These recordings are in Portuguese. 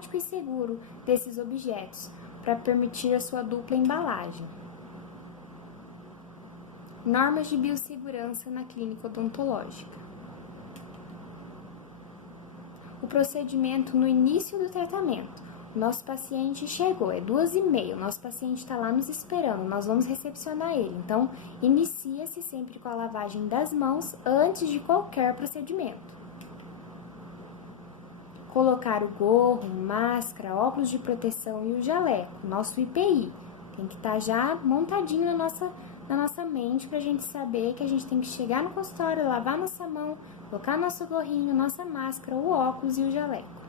prático e seguro desses objetos, para permitir a sua dupla embalagem. Normas de biossegurança na clínica odontológica. O procedimento no início do tratamento. O nosso paciente chegou, é 2h30, o nosso paciente está lá nos esperando, nós vamos recepcionar ele. Então, inicia-se sempre com a lavagem das mãos antes de qualquer procedimento. Colocar o gorro, máscara, óculos de proteção e o jaleco, nosso IPI. Tem que estar já montadinho na nossa mente para a gente saber que a gente tem que chegar no consultório, lavar nossa mão, colocar nosso gorrinho, nossa máscara, o óculos e o jaleco.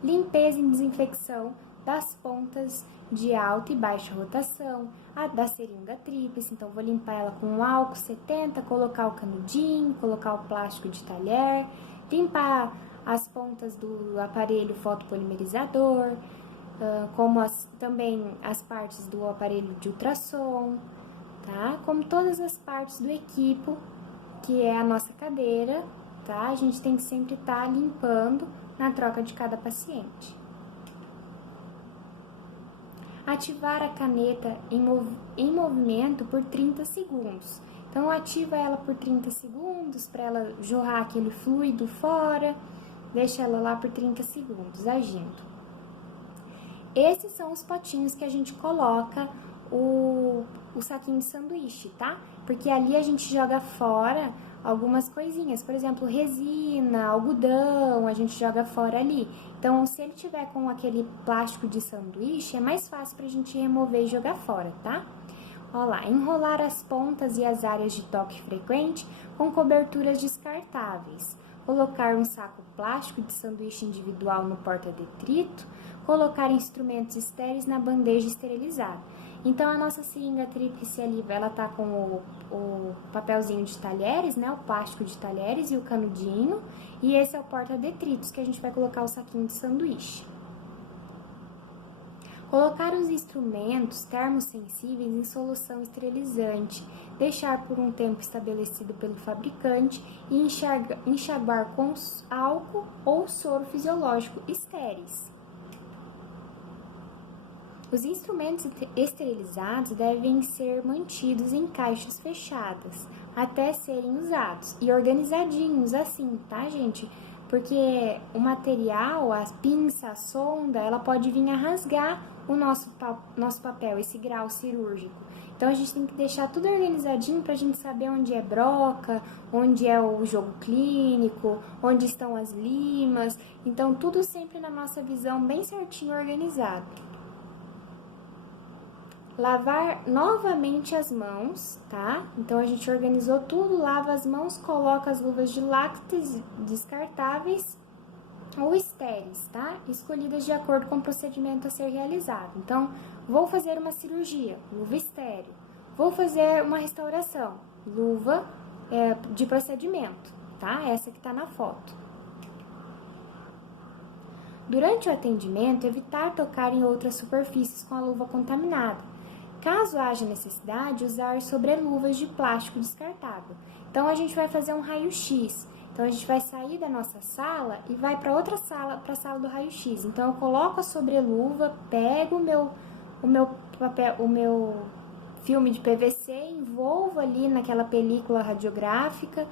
Limpeza e desinfecção das pontas de alta e baixa rotação, a da seringa tríplice, então vou limpar ela com álcool 70, colocar o canudinho, colocar o plástico de talher, limpar as pontas do aparelho fotopolimerizador, como também as partes do aparelho de ultrassom, tá? Como todas as partes do equipo, que é a nossa cadeira, tá? A gente tem que sempre estar limpando na troca de cada paciente. Ativar a caneta em movimento por 30 segundos. Então, ativa ela por 30 segundos para ela jorrar aquele fluido fora, deixa ela lá por 30 segundos, agindo. Esses são os potinhos que a gente coloca o saquinho de sanduíche, tá? Porque ali a gente joga fora algumas coisinhas, por exemplo, resina, algodão, a gente joga fora ali. Então, se ele tiver com aquele plástico de sanduíche, é mais fácil pra gente remover e jogar fora, tá? Ó lá, enrolar as pontas e as áreas de toque frequente com coberturas descartáveis. Colocar um saco plástico de sanduíche individual no porta-detrito. Colocar instrumentos estéreis na bandeja esterilizada. Então, a nossa seringa tríplice ali, ela tá com o papelzinho de talheres, né? O plástico de talheres e o canudinho. E esse é o porta-detritos que a gente vai colocar o saquinho de sanduíche. Colocar os instrumentos termosensíveis em solução esterilizante, deixar por um tempo estabelecido pelo fabricante e enxaguar com álcool ou soro fisiológico estéreis. Os instrumentos esterilizados devem ser mantidos em caixas fechadas até serem usados e organizadinhos assim, tá, gente? Porque o material, a pinça, a sonda, ela pode vir a rasgar o nosso papel, esse grau cirúrgico. Então, a gente tem que deixar tudo organizadinho pra gente saber onde é broca, onde é o jogo clínico, onde estão as limas. Então, tudo sempre na nossa visão bem certinho organizado. Lavar novamente as mãos, tá? Então, a gente organizou tudo, lava as mãos, coloca as luvas de látex descartáveis ou estéreis, tá? Escolhidas de acordo com o procedimento a ser realizado. Então, vou fazer uma cirurgia, luva estéreo. Vou fazer uma restauração, luva de procedimento, tá? Essa que tá na foto. Durante o atendimento, evitar tocar em outras superfícies com a luva contaminada. Caso haja necessidade, usar sobreluvas de plástico descartável. Então, a gente vai fazer um raio-x. Então, a gente vai sair da nossa sala e vai para outra sala, para a sala do raio-x. Então, eu coloco a sobreluva, pego o meu filme de PVC, envolvo ali naquela película radiográfica,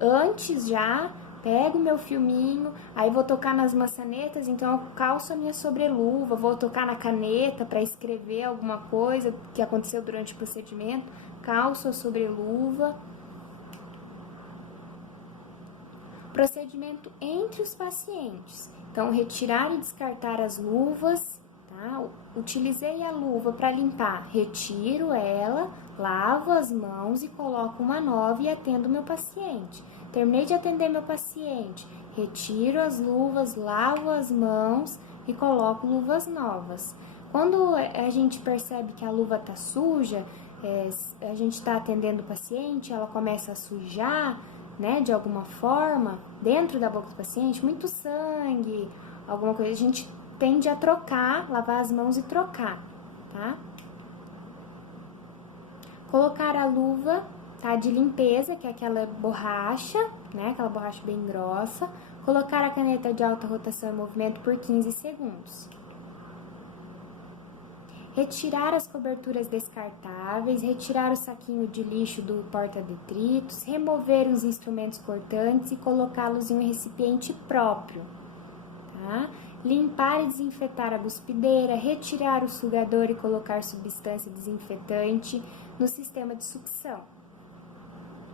antes já, pego o meu filminho, aí vou tocar nas maçanetas, então eu calço a minha sobreluva, vou tocar na caneta para escrever alguma coisa que aconteceu durante o procedimento, calço a sobreluva. Procedimento entre os pacientes. Então, retirar e descartar as luvas, tá? Utilizei a luva para limpar, retiro ela, lavo as mãos e coloco uma nova e atendo meu paciente. Terminei de atender meu paciente, retiro as luvas, lavo as mãos e coloco luvas novas. Quando a gente percebe que a luva tá suja, a gente está atendendo o paciente, ela começa a sujar, né, de alguma forma, dentro da boca do paciente, muito sangue, alguma coisa, a gente tende a trocar, lavar as mãos e trocar, tá? Colocar a luva, tá, de limpeza, que é aquela borracha, né, aquela borracha bem grossa, Colocar a caneta de alta rotação em movimento por 15 segundos. Retirar as coberturas descartáveis, retirar o saquinho de lixo do porta-detritos, remover os instrumentos cortantes e colocá-los em um recipiente próprio, tá? Limpar e desinfetar a guspideira, retirar o sugador e colocar substância desinfetante no sistema de sucção.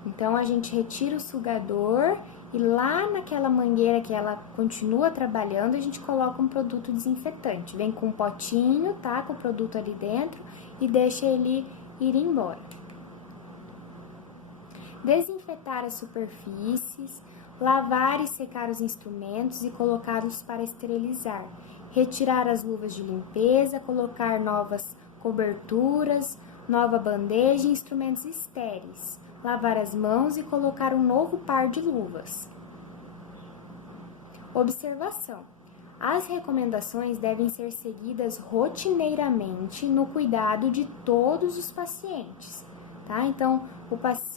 Então, a gente retira o sugador e lá naquela mangueira que ela continua trabalhando, a gente coloca um produto desinfetante. Vem com um potinho, tá? Com o produto ali dentro e deixa ele ir embora. Desinfetar as superfícies, lavar e secar os instrumentos e colocá-los para esterilizar. Retirar as luvas de limpeza, colocar novas coberturas, nova bandeja e instrumentos estéreis. Lavar as mãos e colocar um novo par de luvas. Observação: as recomendações devem ser seguidas rotineiramente no cuidado de todos os pacientes, tá? Então,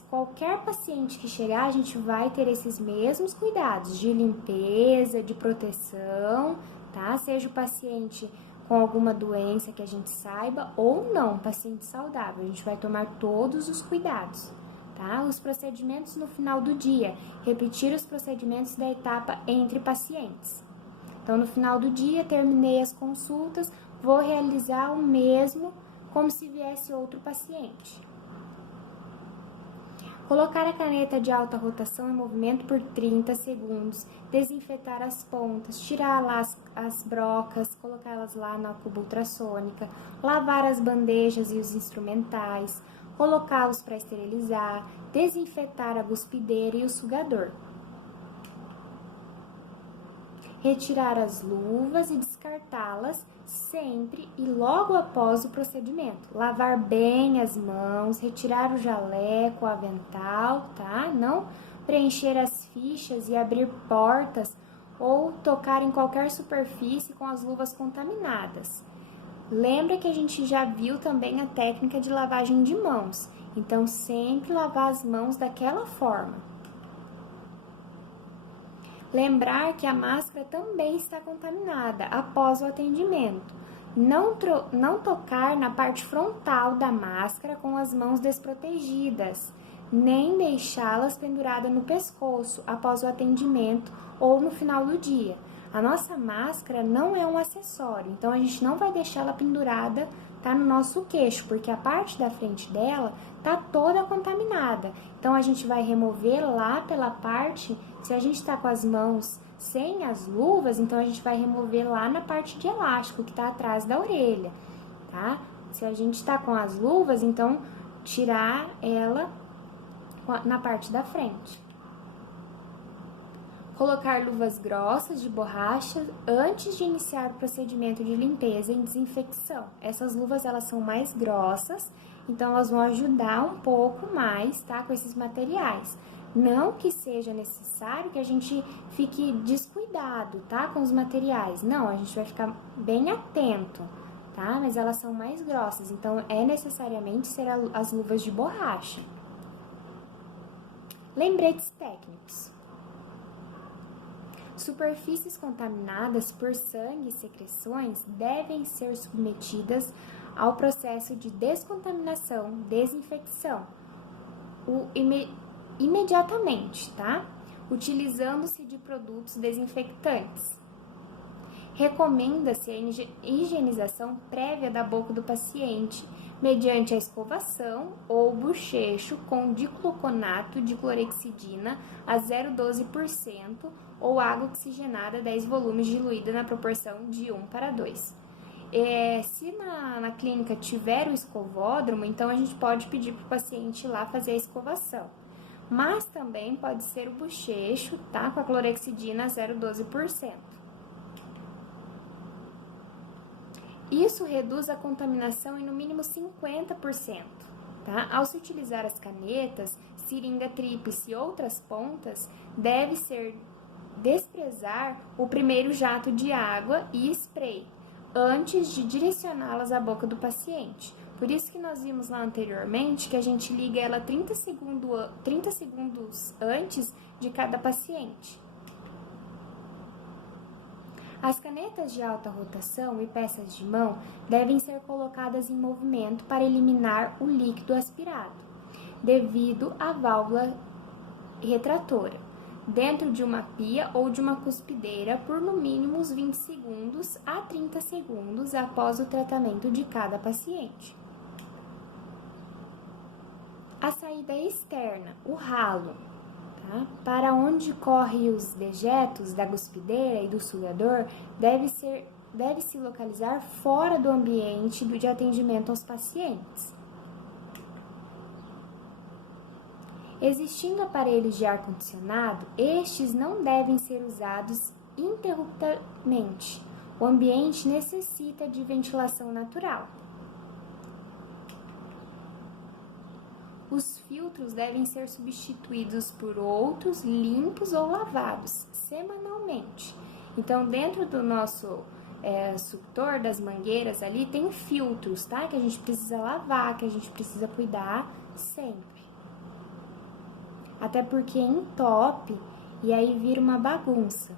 qualquer paciente que chegar, a gente vai ter esses mesmos cuidados de limpeza, de proteção, tá? Seja o paciente com alguma doença que a gente saiba ou não, paciente saudável, a gente vai tomar todos os cuidados. Tá? Os procedimentos no final do dia, repetir os procedimentos da etapa entre pacientes. Então, no final do dia, terminei as consultas, vou realizar o mesmo como se viesse outro paciente. Colocar a caneta de alta rotação em movimento por 30 segundos, desinfetar as pontas, tirar lá as brocas, colocá-las lá na cuba ultrassônica, lavar as bandejas e os instrumentais, colocá-los para esterilizar, desinfetar a guspideira e o sugador. Retirar as luvas e descartá-las sempre e logo após o procedimento. Lavar bem as mãos, retirar o jaleco, o avental, tá? Não preencher as fichas e abrir portas ou tocar em qualquer superfície com as luvas contaminadas. Lembra que a gente já viu também a técnica de lavagem de mãos, então sempre lavar as mãos daquela forma. Lembrar que a máscara também está contaminada após o atendimento. Não tocar na parte frontal da máscara com as mãos desprotegidas, nem deixá-las penduradas no pescoço após o atendimento ou no final do dia. A nossa máscara não é um acessório, então a gente não vai deixar ela pendurada, tá, no nosso queixo, porque a parte da frente dela tá toda contaminada. Então a gente vai remover lá pela parte, se a gente tá com as mãos sem as luvas, então a gente vai remover lá na parte de elástico que tá atrás da orelha, tá? Se a gente tá com as luvas, então tirar ela na parte da frente. Colocar luvas grossas de borracha antes de iniciar o procedimento de limpeza e desinfecção. Essas luvas, elas são mais grossas, então elas vão ajudar um pouco mais, tá, com esses materiais. Não que seja necessário que a gente fique descuidado, tá, com os materiais. Não, a gente vai ficar bem atento, tá, mas elas são mais grossas, então é necessariamente ser as luvas de borracha. Lembretes técnicos. Superfícies contaminadas por sangue e secreções devem ser submetidas ao processo de descontaminação, desinfecção, imediatamente, tá? Utilizando-se de produtos desinfectantes. Recomenda-se a higienização prévia da boca do paciente, mediante a escovação ou bochecho com dicloconato de clorexidina a 0,12% ou água oxigenada 10 volumes diluída na proporção de 1:2. Se na clínica tiver o escovódromo, então a gente pode pedir para o paciente ir lá fazer a escovação. Mas também pode ser o bochecho, tá? Com a clorexidina a 0,12%. Isso reduz a contaminação em no mínimo 50%, tá? Ao se utilizar as canetas, seringa tríplice e outras pontas, deve-se desprezar o primeiro jato de água e spray, antes de direcioná-las à boca do paciente. Por isso que nós vimos lá anteriormente que a gente liga ela 30 segundos antes de cada paciente. As canetas de alta rotação e peças de mão devem ser colocadas em movimento para eliminar o líquido aspirado, devido à válvula retratora, dentro de uma pia ou de uma cuspideira por no mínimo uns 20 segundos a 30 segundos após o tratamento de cada paciente. A saída externa, o ralo, tá? Para onde correm os dejetos da cuspideira e do sugador, deve-se localizar fora do ambiente de atendimento aos pacientes. Existindo aparelhos de ar-condicionado, estes não devem ser usados interruptamente. O ambiente necessita de ventilação natural. Os filtros devem ser substituídos por outros limpos ou lavados semanalmente. Então, dentro do nosso suctor, das mangueiras ali, tem filtros, tá? Que a gente precisa lavar, que a gente precisa cuidar sempre. Até porque entope e aí vira uma bagunça.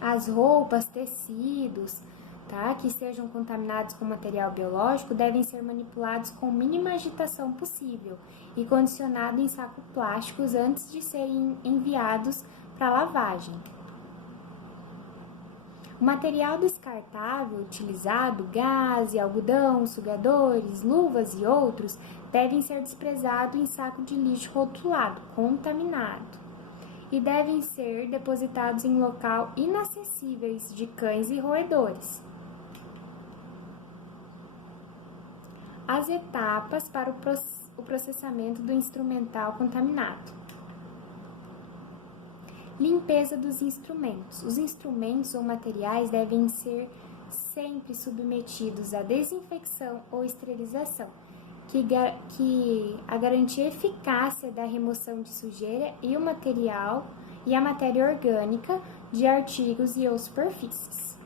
As roupas, tecidos, tá, que sejam contaminados com material biológico devem ser manipulados com mínima agitação possível e condicionados em sacos plásticos antes de serem enviados para lavagem. O material descartável utilizado, gaze, algodão, sugadores, luvas e outros, devem ser desprezados em saco de lixo rotulado, contaminado, e devem ser depositados em local inacessíveis de cães e roedores. As etapas para o processamento do instrumental contaminado. Limpeza dos instrumentos. Os instrumentos ou materiais devem ser sempre submetidos à desinfecção ou esterilização, que a garantir a eficácia da remoção de sujeira e a matéria orgânica de artigos e ou superfícies.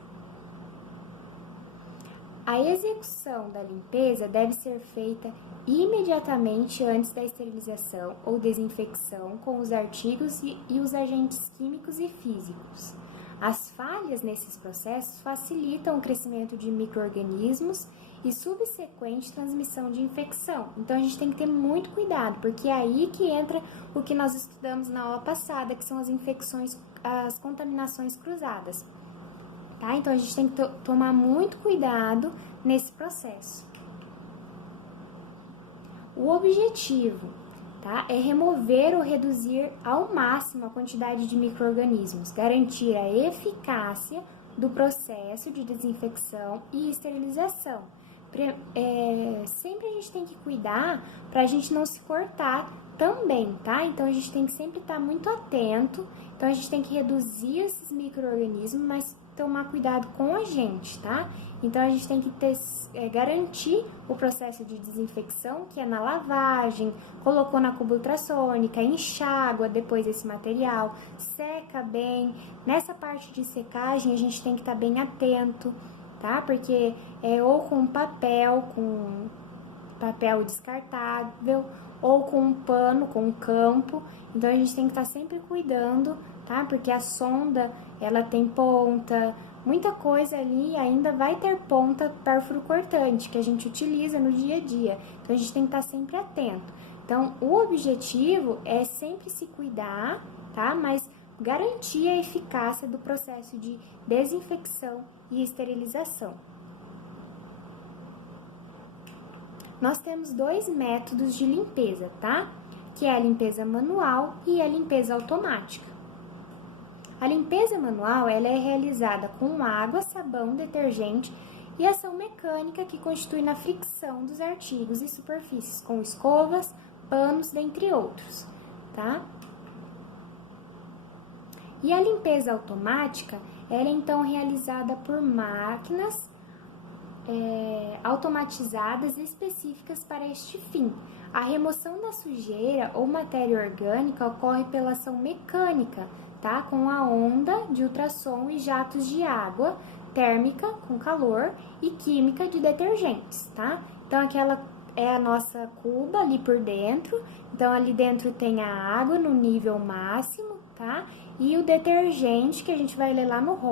A execução da limpeza deve ser feita imediatamente antes da esterilização ou desinfecção com os artigos e os agentes químicos e físicos. As falhas nesses processos facilitam o crescimento de micro-organismos e subsequente transmissão de infecção. Então, a gente tem que ter muito cuidado, porque é aí que entra o que nós estudamos na aula passada, que são as infecções, as contaminações cruzadas. Tá? Então, a gente tem que tomar muito cuidado nesse processo. O objetivo, tá, é remover ou reduzir ao máximo a quantidade de micro-organismos, garantir a eficácia do processo de desinfecção e esterilização. Sempre a gente tem que cuidar para a gente não se cortar também, tá? Então, a gente tem que sempre estar muito atento. Então, a gente tem que reduzir esses micro-organismos, mas tomar cuidado com a gente, tá? Então, a gente tem que garantir o processo de desinfecção, que é na lavagem, colocou na cuba ultrassônica, enxágua depois esse material, seca bem. Nessa parte de secagem, a gente tem que estar bem atento, tá? Porque ou com papel descartável, ou com um pano, com um campo. Então, a gente tem que estar sempre cuidando, tá? Porque a sonda, ela tem ponta, muita coisa ali ainda vai ter ponta pérfuro cortante, que a gente utiliza no dia a dia. Então, a gente tem que estar sempre atento. Então, o objetivo é sempre se cuidar, tá? Mas garantir a eficácia do processo de desinfecção e esterilização. Nós temos dois métodos de limpeza, tá? Que é a limpeza manual e a limpeza automática. A limpeza manual, ela é realizada com água, sabão, detergente e ação mecânica que constitui na fricção dos artigos e superfícies com escovas, panos, dentre outros, tá? E a limpeza automática, ela é então realizada por máquinas automatizadas específicas para este fim. A remoção da sujeira ou matéria orgânica ocorre pela ação mecânica, tá? Com a onda de ultrassom e jatos de água térmica com calor e química de detergentes, tá? Então, aquela é a nossa cuba ali por dentro. Então, ali dentro tem a água no nível máximo, tá? E o detergente que a gente vai ler lá no rótulo.